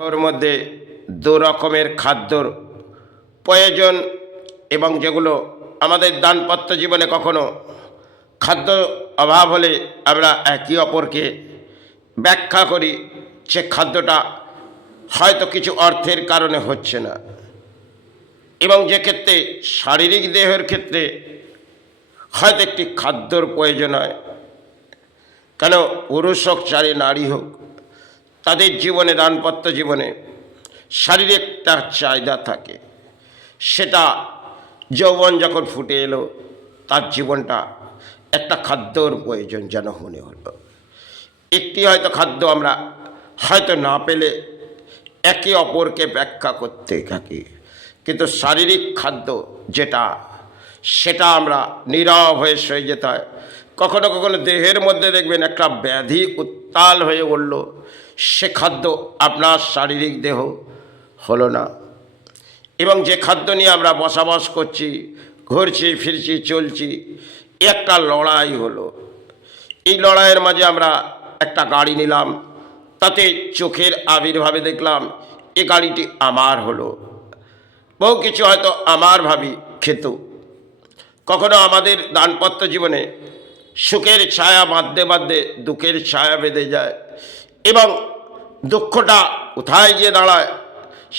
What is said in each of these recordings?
ওর মধ্যে দু রকমের খাদ্যর প্রয়োজন এবং যেগুলো আমাদের দাম্পত্য জীবনে কখনো খাদ্য অভাব হলে আমরা একে অপরকে ব্যাখ্যা করি সে খাদ্যটা হয়তো কিছু অর্থের কারণে হচ্ছে না, এবং যে ক্ষেত্রে শারীরিক দেহের ক্ষেত্রে হয়তো একটি খাদ্যর প্রয়োজন হয়। কেন পুরুষ হোক চারি নারী হোক, তাদের জীবনে দাম্পত্য জীবনে শারীরিক একটা চাহিদা থাকে। সেটা যৌবন যখন ফুটে এলো তার জীবনটা একটা খাদ্যর প্রয়োজন যেন মনে হলো। একটি হয়তো খাদ্য আমরা হয়তো না পেলে একে অপরকে ব্যাখ্যা করতে থাকি, কিন্তু শারীরিক খাদ্য যেটা সেটা আমরা নীরব হয়ে সয়ে যেতে হয়। কখনো কখনো দেহের মধ্যে দেখবেন একটা ব্যাধি উত্তাল হয়ে উঠল, সে খাদ্য আপনার শারীরিক দেহ হলো না, এবং যে খাদ্য নিয়ে আমরা বসবাস করছি, ঘুরছি ফিরছি চলছি, একটা লড়াই হলো। এই লড়াইয়ের মাঝে আমরা একটা গাড়ি নিলাম, তাতে চোখের আবির্ভাবে দেখলাম এ গাড়িটি আমার হলো। বহু কিছু হয়তো আমার ভাবি খেত। কখনো আমাদের দাম্পত্য জীবনে সুখের ছায়া বাঁধতে বাঁধতে দুঃখের ছায়া বেঁধে যায়, এবং দুঃখটা কোথায় গিয়ে দাঁড়ায়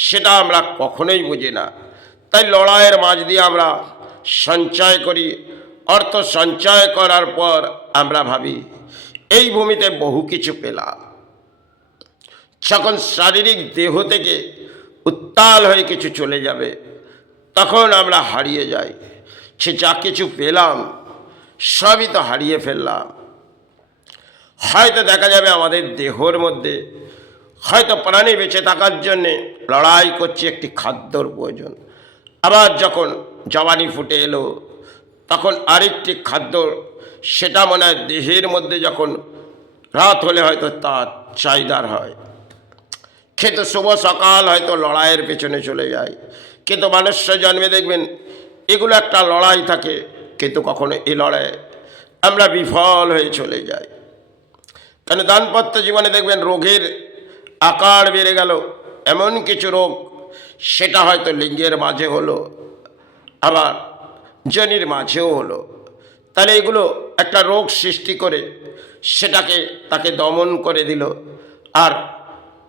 সেটা আমরা কখনোই বুঝি না। তাই লড়াইয়ের মাঝ দিয়ে আমরা সঞ্চয় করি, অর্থ সঞ্চয় করার পর আমরা ভাবি এই ভূমিতে বহু কিছু পেলাম। যখন শারীরিক দেহ থেকে উত্তাল হয়ে কিছু চলে যাবে তখন আমরা হারিয়ে যাই। সে যা কিছু পেলাম সবই তো হারিয়ে ফেললাম। হয়তো দেখা যাবে আমাদের দেহর মধ্যে হয়তো প্রাণী বেঁচে থাকার জন্যে লড়াই করছে একটি খাদ্যর প্রয়োজন। আবার যখন জওয়ানি ফুটে এলো তখন আরেকটি খাদ্য, সেটা মনে হয় দেহের মধ্যে যখন রাত হলে হয়তো তার চাহিদার হয়। খেতে শুভ সকাল হয়তো লড়াইয়ের পেছনে চলে যায়, কিন্তু মানুষ্য জন্মে দেখবেন এগুলো একটা লড়াই থাকে, কিন্তু কখনো এই লড়াইয়ে আমরা বিফল হয়ে চলে যাই। কেন দাম্পত্য জীবনে দেখবেন রোগের আকার বেড়ে গেল, এমন কিছু রোগ সেটা হয়তো লিঙ্গের মাঝে হলো, আবার জনির মাঝেও হলো। তাহলে এগুলো একটা রোগ সৃষ্টি করে সেটাকে তাকে দমন করে দিল, আর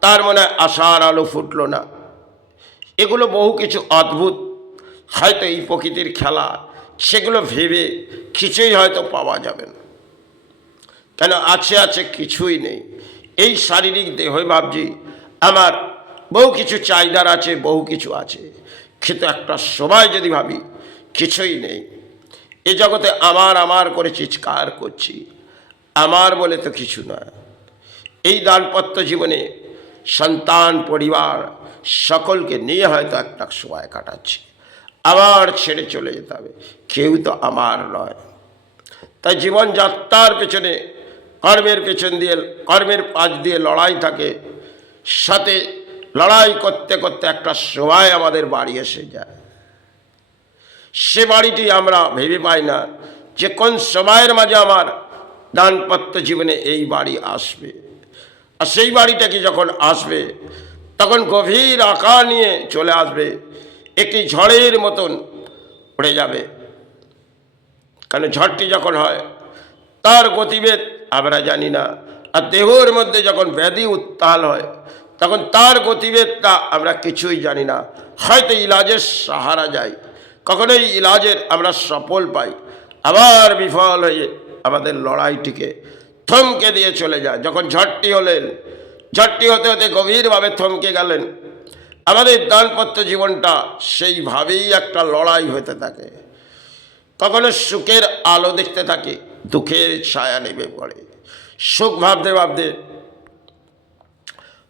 তার মনে আশার আলো ফুটলো না। এগুলো বহু কিছু অদ্ভুত হয়তো এই প্রকৃতির খেলা, সেগুলো ভেবে কিছুই হয়তো পাওয়া যাবে না। কেন আছে আছে কিছুই নেই। এই শারীরিক দেহই ভাবছি আমার বহু কিছু চাহিদার আছে, বহু কিছু আছে, কিন্তু একটা সময় যদি ভাবি কিছুই নেই। এ জগতে আমার আমার করে চিৎকার করছি, আমার বলে তো কিছু নয়। এই দাম্পত্য জীবনে সন্তান পরিবার সকলকে নিয়ে হয়তো একটা সময় কাটাচ্ছি, আবার ছেড়ে চলে যেতে হবে, কেউ তো আমার নয়। তাই জীবনযাত্রার পেছনে কর্মের পেছন দিয়ে, কর্মের পাশ দিয়ে লড়াই থাকে, সাথে লড়াই করতে করতে একটা সময় আমাদের বাড়ি এসে যায়। সে বাড়িটি আমরা ভেবে পাই না যে কোন সময়ের মাঝে আমার দাম্পত্য জীবনে এই বাড়ি আসবে। আর সেই বাড়িটাকে যখন আসবে তখন গভীর আকার নিয়ে চলে আসবে, একটি ঝড়ের মতন উড়ে যাবে। কারণ ঝড়টি যখন হয় তার গতিবেগ আমরা জানি না, আর দেহের মধ্যে যখন ব্যাধি উত্তাল হয় তখন তার গতিবেগটা আমরা কিছুই জানি না। হয়তো ইলাজের সাহারা যাই, কখনোই ইলাজের আমরা সফল পাই, আবার বিফল হয়ে আমাদের লড়াইটিকে থমকে দিয়ে চলে যায়। যখন ঝড়টি হলেন, ঝড়টি হতে হতে গভীরভাবে থমকে গেলেন, আমাদের দাম্পত্য জীবনটা সেইভাবেই একটা লড়াই হতে থাকে। কখনো সুখের আলো দেখতে থাকে, দুঃখের ছায়া নেমে পড়ে। সুখ ভাবতে ভাবতে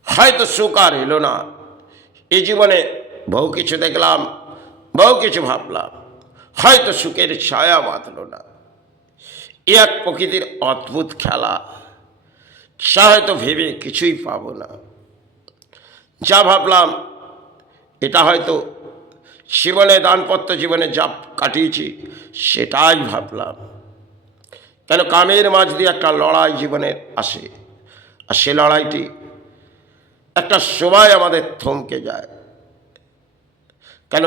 হয়তো সুখ আর এলো না। এই জীবনে বহু কিছু দেখলাম, বহু কিছু ভাবলাম, হয়তো সুখের ছায়া বাঁধল না। এ এক প্রকৃতির অদ্ভুত খেলা, সে হয়তো ভেবে কিছুই পাবো না। যা ভাবলাম এটা হয়তো জীবনে দাম্পত্য জীবনে যা কাটিয়েছি সেটাই ভাবলাম। কেন কামের মাঝ দিয়ে একটা লড়াই জীবনের আসে, আর সে লড়াইটি একটা সময় আমাদের থমকে যায়। কেন?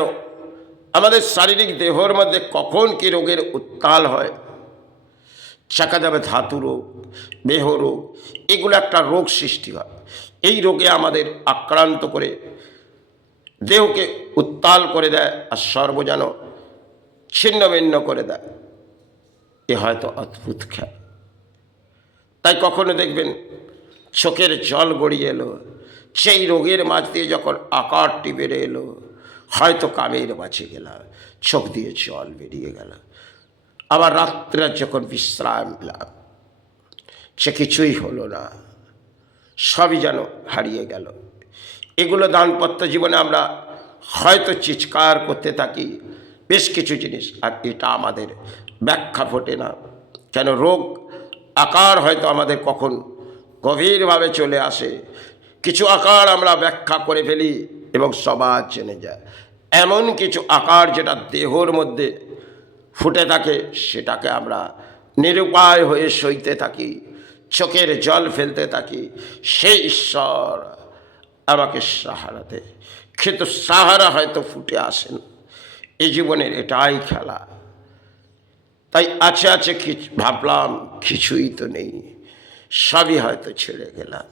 আমাদের শারীরিক দেহর মধ্যে কখন কি রোগের উত্তাল হয়, চাকা যাবে ধাতু রোগ, দেহ রোগ, এগুলো একটা রোগ সৃষ্টি হয়। এই রোগে আমাদের আক্রান্ত করে দেহকে উত্তাল করে দেয় আর সর্বজন ছিন্ন ভিন্ন করে দেয়। এ হয়তো অদ্ভুত খেলা। তাই কখনো দেখবেন চোখের জল গড়িয়ে এলো, সেই রোগের মাঝ দিয়ে যখন আকারটি বেড়ে এলো, হয়তো কামের বাঁচে গেলাম, চোখ দিয়ে জল বেরিয়ে গেল। আবার রাত্রে যখন বিশ্রাম পেলাম, সে কিছুই হলো না, সবই যেন হারিয়ে গেল। এগুলো দাম্পত্য জীবনে আমরা হয়তো চিৎকার করতে থাকি বেশ কিছু জিনিস, আর এটা আমাদের ব্যাখ্যা ফোটে না। কেন? রোগ আকার হয়তো আমাদের কখন গভীরভাবে চলে আসে, কিছু আকার আমরা ব্যাখ্যা করে ফেলি এবং সমাজ জেনে যায়। এমন কিছু আকার যেটা দেহর মধ্যে ফুটে থাকে, সেটাকে আমরা নিরুপায় হয়ে সইতে থাকি, চোখের জল ফেলতে থাকি। সেই ঈশ্বর আমাকে সাহারা দেয়, কিন্তু সাহারা হয়তো ফুটে আসেন। এই জীবনের এটাই খেলা। তাই আছে আছে ভাবলাম কিছুই তো নেই, সবই হয়তো ছেড়ে গেলাম।